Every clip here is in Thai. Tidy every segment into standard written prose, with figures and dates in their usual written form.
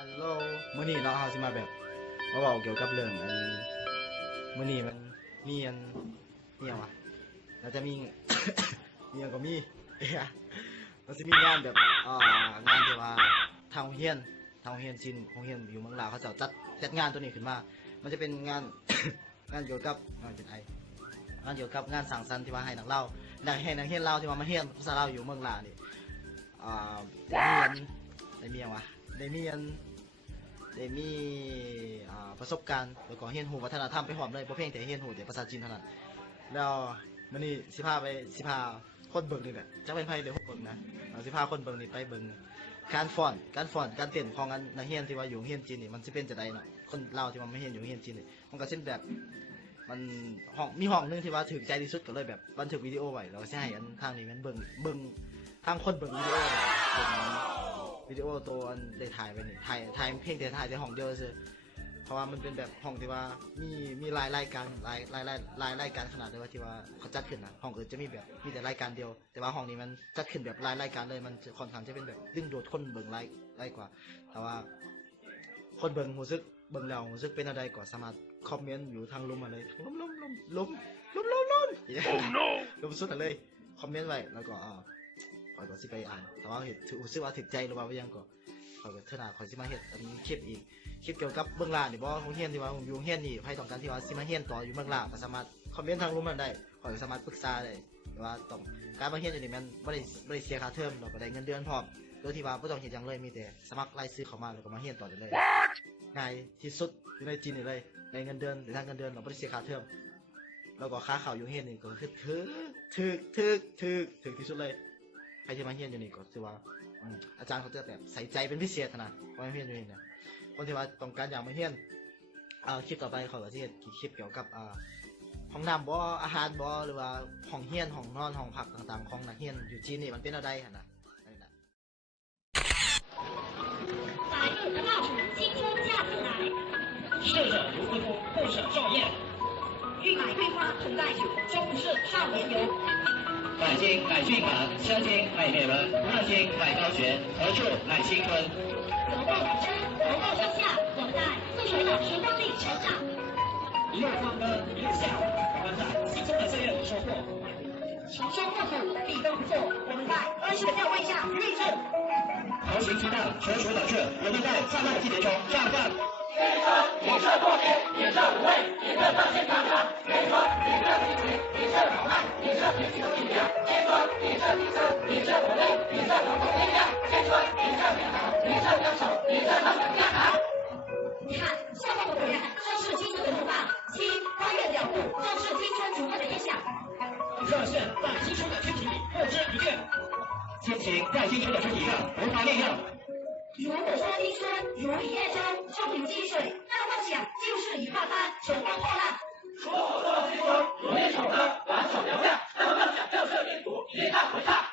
ฮัลโหลมื้อนี้เนาะเฮาสิมาแบบมาเว้าเกี่ยวกับเรื่องมื้อนี้มันมีอิหยังวะเราจะมี มีหยังก็มีเอ้ยมันสิมีงานแบบงานที่ว่าทางโรงเรียนศิลป์โรงเรียนอยู่เมืองลาวเขาจะจัดงานตัวนี้ขึ้นมามันจะเป็นงาน งานเกี่ยวกับเป็นไงานเกี่ยวกับงานสังสรรค์ที่ว่าให้นักเล่านักเรียนลาวที่ว่ามาเรียนภาษาลาวอยู่เมืองลาวนี่ได้มีหยังวะได้มีได้มีประสบการณ์แล้วก็เรียนรู้วัฒนธรรมไปพร้อมเลยบ่เพียงแต่เรียนรู้แต่ภาษาจีนเท่านั้นแล้วมื้อนี้สิพาคนเบิ่งนี่แหละจักเป็นไผเดี๋ยวผมเบิ่งนะสิพาคนเบิ่งนี่ไปเบิ่งการฟ้อนการเต้นของนักเรียนที่ว่าอยู่โรงเรียนจีนนี่มันสิเป็นจังได๋เนาะคนลาวที่ว่ามาเรียนอยู่โรงเรียนจีนนี่มันก็เช่นแบบมันมีห้องนึงที่ว่าถูกใจที่สุดก็เลยแบบบันทึกวิดีโอไว้แล้วก็สิให้อันทางนี้มันเบิ่งทางคนเบิ่งวิดีโอเบิ่งวิดีโอตัวอันได้ถ่ายไปนี่ถ่ายเพียงแต่ถ่ายแต่ห้องเดียวซื่อเพราะว่ามันเป็นแบบห้องที่ว่ามีหลายรายการหลายรายการขนาดเลยว่าที่ว่าเขาจัดขึ้นนะห้องอื่นจะมีแบบมีแต่รายการเดียวแต่ว่าห้องนี้มันจัดขึ้นแบบหลายรายการเลยมันค่อนข้างจะเป็นแบบดึงดูดคนเบิ่งหลายกว่าแต่ว่าคนเบิ่งรู้สึกเบิ่งแล้วรู้สึกเป็นอะไรก็สามารถคอมเมนต์อยู่ทางลมมาเลยลม oh no ลมสุดเลยคอมเมนต์ไว้แล้วก็ข่อยก็สิไปอ่านแต่ว่าเห็นรู้สึกว่าถึกใจหรือว่ายังก็ข่อยก็เทื่อหน้าข่อยสิมาเฮ็ดอันนี้คลิปอีกคลิปเกี่ยวกับเบื้องหลังนี่บ่โรงเรียนที่ว่าอยู่โรงเรียนนี่ใครต้องการที่ว่าสิมาเรียนต่ออยู่เบื้องหลังก็สามารถคอมเมนต์ทางรูปนั้นได้ข่อยสามารถปรึกษาได้ว่าต้องการมาเรียนอยู่นี่มันบ่ได้เสียค่าเทอมแล้วก็ได้เงินเดือนพร้อมโดยที่ว่าบ่ต้องเฮ็ดหยังเลยมีแต่สมัครรายชื่อเข้ามาแล้วก็มาเรียนต่อได้เลยง่ายที่สุดอยู่ในจีนนี่เลยได้เงินเดือนได้ทางเงินเดือนเราบ่ได้เสียค่าเทอมแล้วก็ค่าข้าวอยู่โรงเรียนนี่ก็คือถึกที่สุดเลยใครที่มาเรียนอยู่นี่ก็ถือว่าอาจารย์เขาจะแบบใส่ใจเป็นพิเศษนะว่ามาเรียนอยู่นี่นะคนที่ว่าต้องการอยากมาเรียนคลิปต่อไปขอจะเฮ็ดคลิปเกี่ยวกับห้องน้ำบ่อาหารบ่หรือว่าห้องเรียนห้องนอนห้องพักต่างๆของนักเรียนอยู่จีนนี่มันเป็นอะไรหั่นน่ะ白日的蜡烛，青春驾自来。逝者如夫妇，不舍少宴。欲买桂花同带酒，终不是少年游。买金买骏马，香金买美人，万金买高悬，何处买青春？得道养生，得道上下，我们在自学的时光里成长。一路放歌，一路笑，我们在青春的岁月里收获。求生不苦，必登不错，我们在安息的教位下育正。头行其道，求熟导致，我们在灿烂的季节中绽放。青春影射多年，影射无畏，影射大千长长。青春影射激情，影射饱满，影射平静的力量。青春影射青春，影射活力，影射活动力量。青春影射美好，影射歌手，影射他们的家长。你看，下方的果然正是青春的怒放，七花月了悟，正是青春主播的影响。热线在青春的躯体里不知不觉，激情在青春的肢体上无法炼药。如果说青春如一叶舟，冲流积水，那梦想就是一画般乘风破浪。说好的青春如一首歌，挽手留亮，那么梦想就是命途，一趟回趟。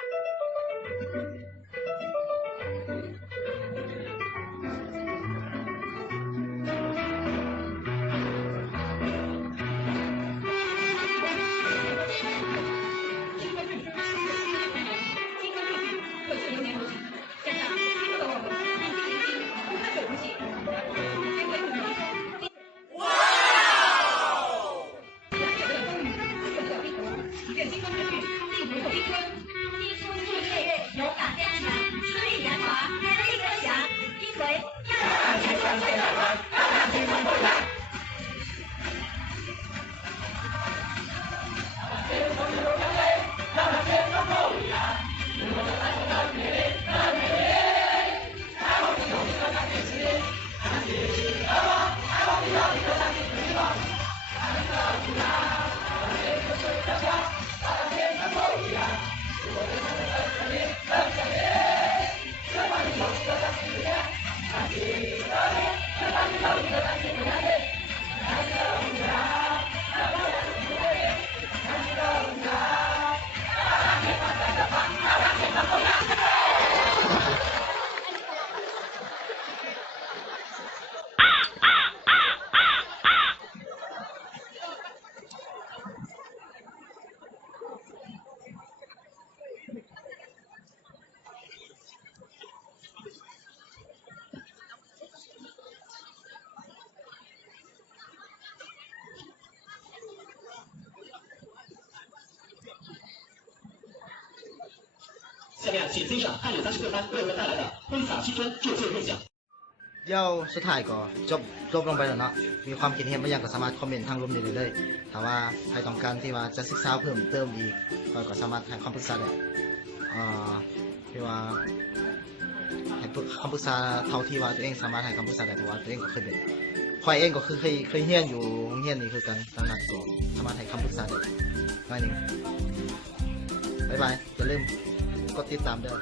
下面请欣赏汉语36班为我们带来的挥洒青春，就这梦想。 เดี๋ยวสุดท้ายก็จบลงไปแล้วเนาะมีความคิดเห็นบางอย่างก็สามารถคอมเมนต์ทางร่วมได้เลยถ้าว่าใครต้องการที่ว่าจะศึกษาเพิ่มเติมอีกก็สามารถให้คำปรึกษาได้ที่ว่าให้คำปรึกษาเท่าที่ว่าตัวเองสามารถให้คำปรึกษาได้เพราะว่าตัวเองก็เคยเป็นข่อยเองก็คือเคยเรียนอยู่โรงเรียนนี้คือกันดังนั้นก็สามารถให้คำปรึกษาได้ง่ายหนึ่งบ๊ายบายอย่าลืมกดติดตามด้วย